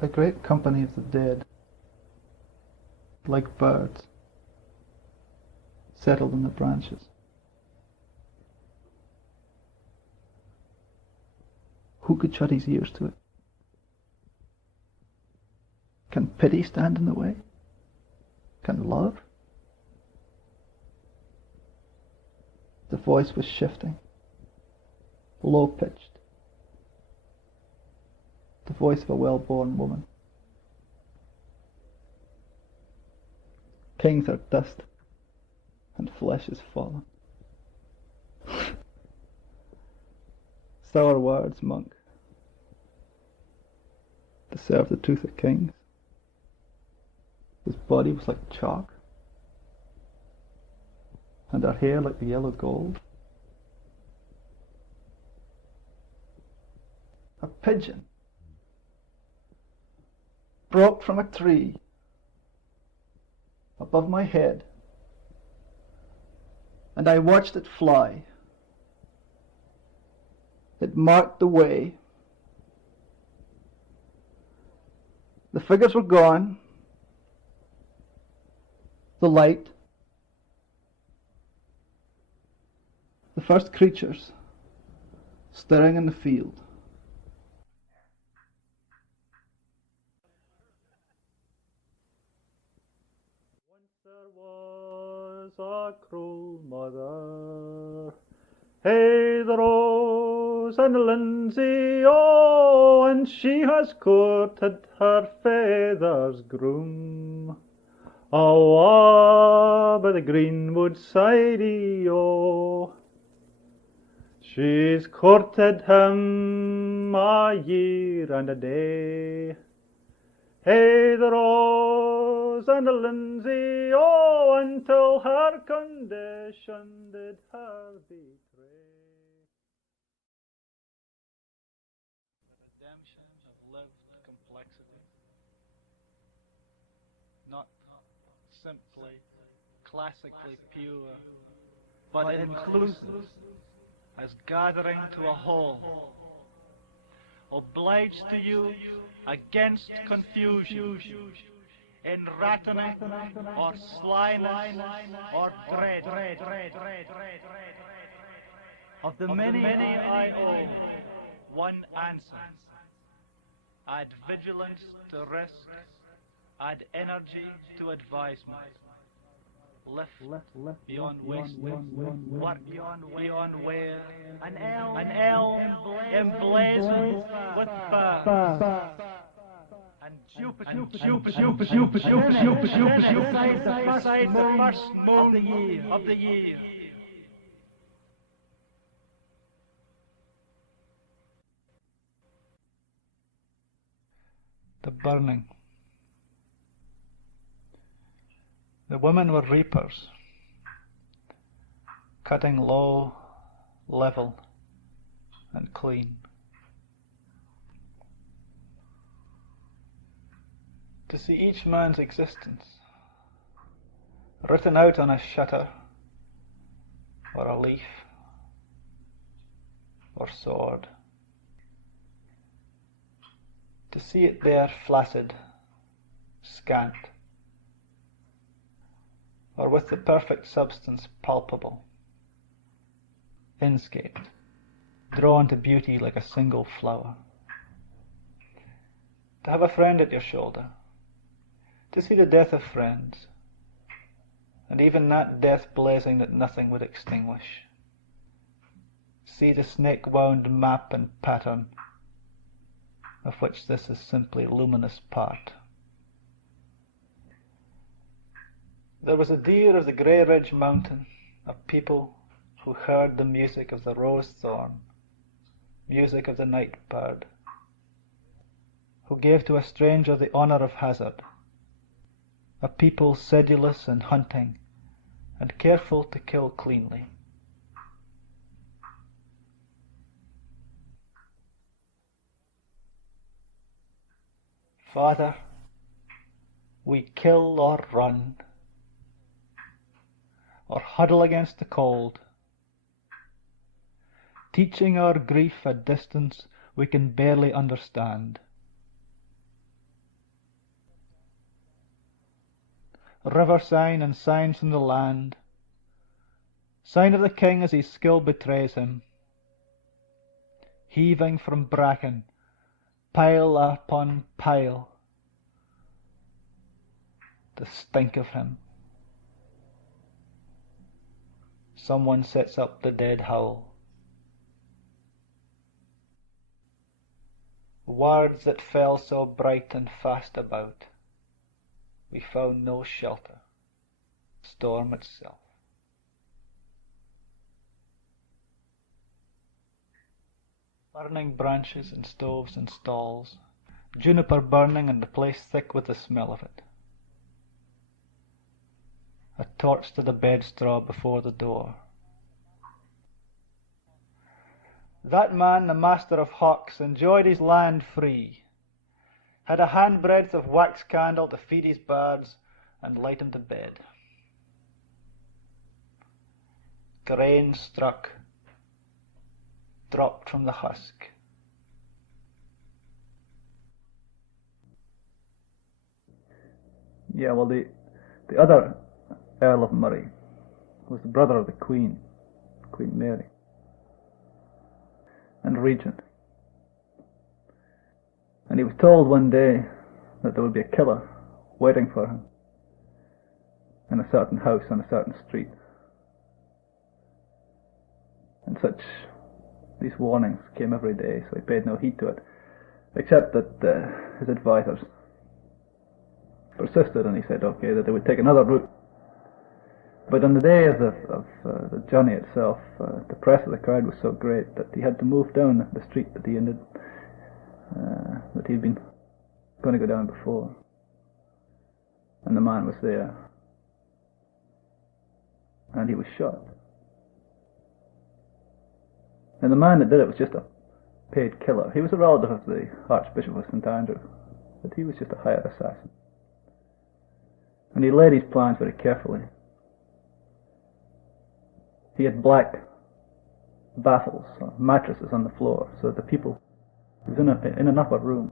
A great company of the dead, like birds, settled in the branches. Who could shut his ears to it? Can pity stand in the way? Can love? The voice was shifting, low-pitched. The voice of a well-born woman. Kings are dust, and flesh is fallen. Sour words, monk, to serve the truth of kings. His body was like chalk, and her hair like the yellow gold. A pigeon broke from a tree above my head, and I watched it fly. It marked the way. The figures were gone. The light. The first creatures stirring in the field. Once there was a cruel mother. Hey, the rose and the linsey, oh, and she has courted her father's groom. Oh, by the greenwood side, oh, she's courted him a year and a day. Hey, the rose and the linsey, oh, until her condition did her betray. The redemption of lived complexity, not simply classically pure, but inclusive, as gathering to a whole, obliged to you against confusion, in rationing or slyness or dread. Of the many I owe, one answer. Add vigilance to risk, add energy to advisement. Lift beyond waste, work beyond wear, an elm emblazoned with fur, and Jupiter beside the first moon of the year. The burning. The women were reapers, cutting low, level, and clean. To see each man's existence written out on a shutter, or a leaf, or sword. To see it there flaccid, scant, or with the perfect substance palpable, inscaped, drawn to beauty like a single flower. To have a friend at your shoulder, to see the death of friends, and even that death blazing that nothing would extinguish. See the snake-wound map and pattern, of which this is simply luminous part. There was a deer of the grey ridge mountain, a people who heard the music of the rose-thorn, music of the night-bird, who gave to a stranger the honour of hazard, a people sedulous in hunting and careful to kill cleanly. Father, we kill or run, or huddle against the cold, teaching our grief a distance we can barely understand. river sign and signs from the land, sign of the king as his skill betrays him, heaving from bracken, pile upon pile, the stink of him. Someone sets up the dead howl. Words that fell so bright and fast about, we found no shelter, storm itself. Burning branches and stoves and stalls, juniper burning and the place thick with the smell of it. A torch to the bed straw before the door. That man, the master of hawks, enjoyed his land free, had a handbreadth of wax candle to feed his birds and light him to bed. Grain struck, dropped from the husk. Yeah, well, the other Earl of Murray was the brother of the Queen, Queen Mary, and regent. And he was told one day that there would be a killer waiting for him in a certain house on a certain street. And these warnings came every day, so he paid no heed to it, except that his advisors persisted, and he said, okay, that they would take another route. But on the day of the journey itself, the press of the crowd was so great that he had to move down the street that he'd been going to go down before. And the man was there, and he was shot. And the man that did it was just a paid killer. He was a relative of the Archbishop of St. Andrew, but he was just a hired assassin. And he laid his plans very carefully. He had black baffles, or mattresses on the floor, so that the people, he was in an upper room,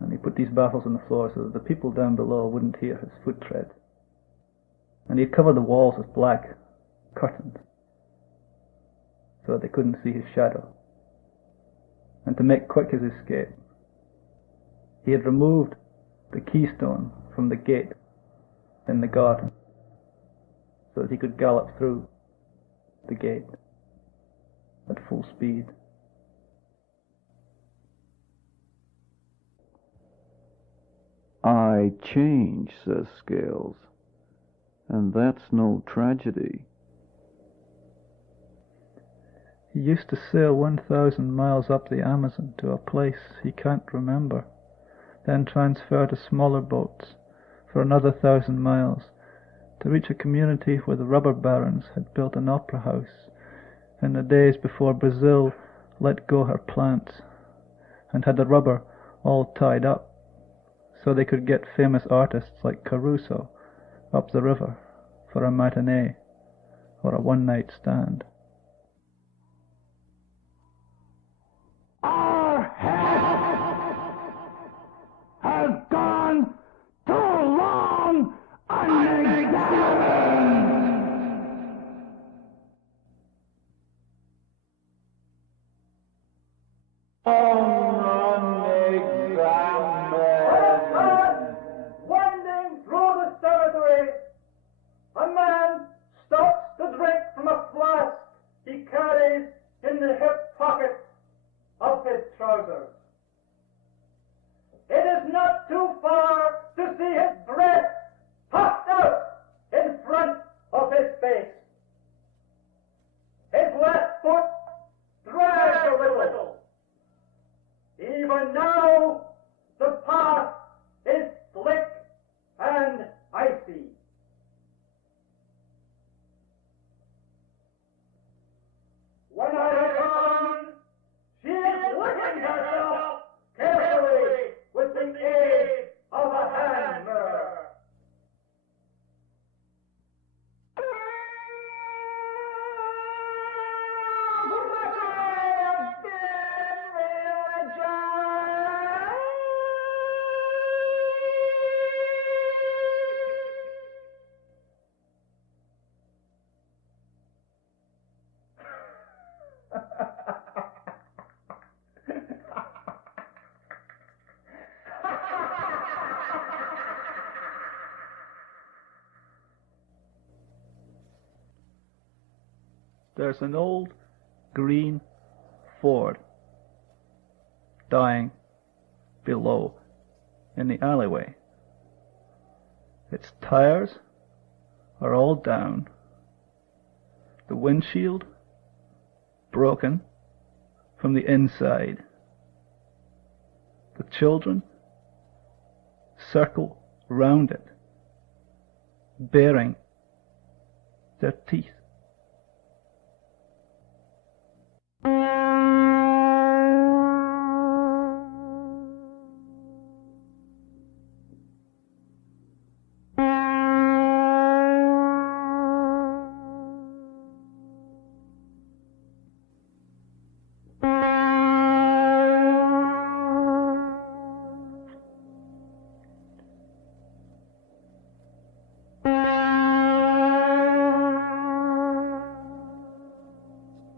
and he put these baffles on the floor so that the people down below wouldn't hear his foot tread. And he had covered the walls with black curtains, so that they couldn't see his shadow. And to make quick his escape, he had removed the keystone from the gate in the garden, so that he could gallop through the gate at full speed. I change, says Scales, and that's no tragedy. He used to sail 1,000 miles up the Amazon to a place he can't remember, then transfer to smaller boats for another 1,000 miles to reach a community where the rubber barons had built an opera house in the days before Brazil let go her plants and had the rubber all tied up so they could get famous artists like Caruso up the river for a matinee or a one-night stand. Our head has gone too long unexamined. Winding through the cemetery, a man stops to drink from a flask There's an old green Ford dying below in the alleyway. Its tires are all down, the windshield broken from the inside. The children circle round it, baring their teeth.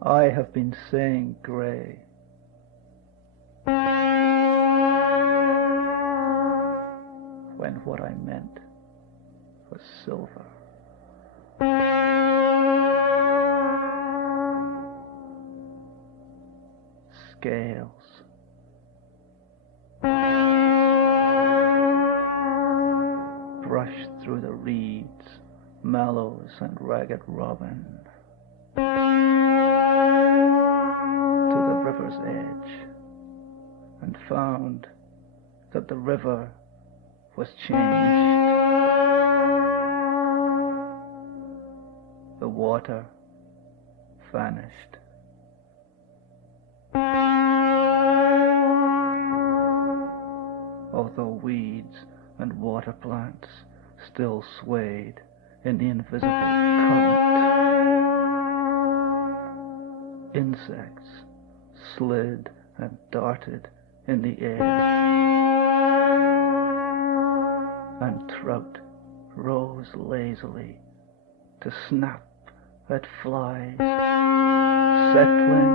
I have been saying grey. When what I meant was silver. Scales. Brushed through the reeds, mallows and ragged robin. To the river's edge, and found that the river was changed. The water vanished. Although weeds and water plants still swayed in the invisible current. Insects slid and darted in the air, and trout rose lazily to snap at flies settling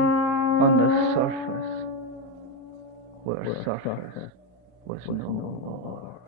on the surface where surface was no more.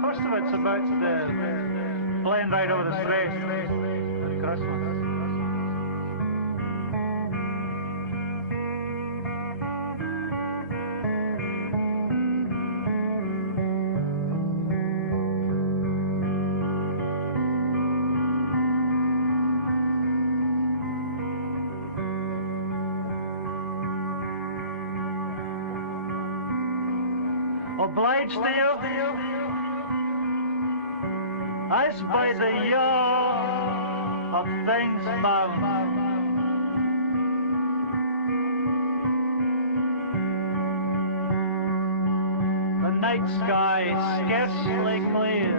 First of it's about the plane ride over the Strait at Christmas. Obliged to you as by the yaw of things found. The night sky scarcely clear,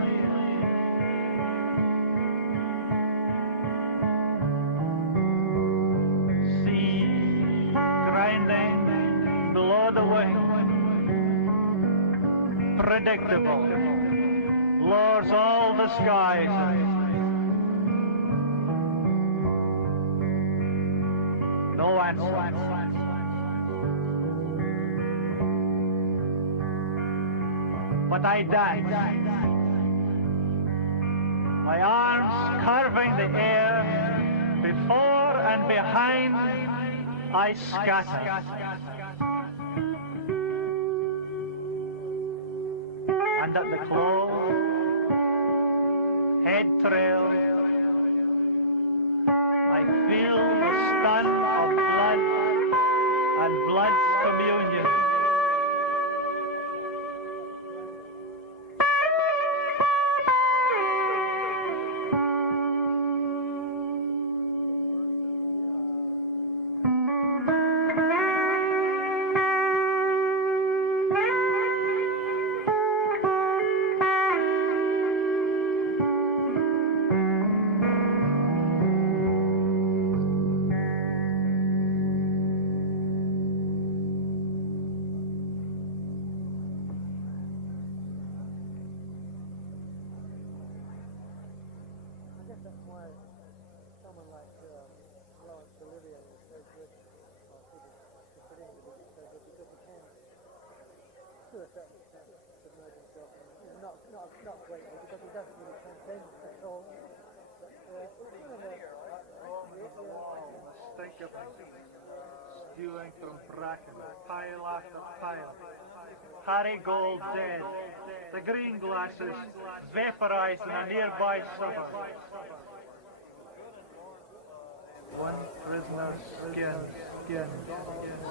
sea grinding below the wing, predictable, lures all the skies. No answer. But I died. My arms carving the air, before and behind I scattered. And at the close, head trail, I feel the stun of blood and blood's communion. that's why someone like Lawrence Olivier is so good, or people consider him to be so good, because he can, to a certain extent, submerge himself, and, not greatly, because he doesn't really transcend at all. But The stink of spewing from bracken, pile after pile. Harry Gold dead. The green glasses vaporized in a nearby suburb. One prisoner's skin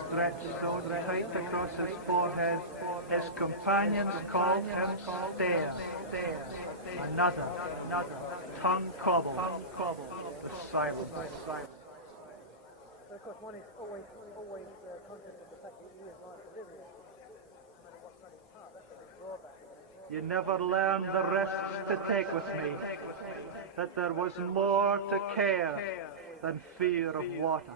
stretched so tight across his forehead, his companions called him Stare. Another, tongue cobbled, was silent. But of course, one is always conscious of the fact that he is Lawrence Olivier, no matter what kind of part. That's a big drawback. You never learned the risks to take with me, that there was more to care than fear of water.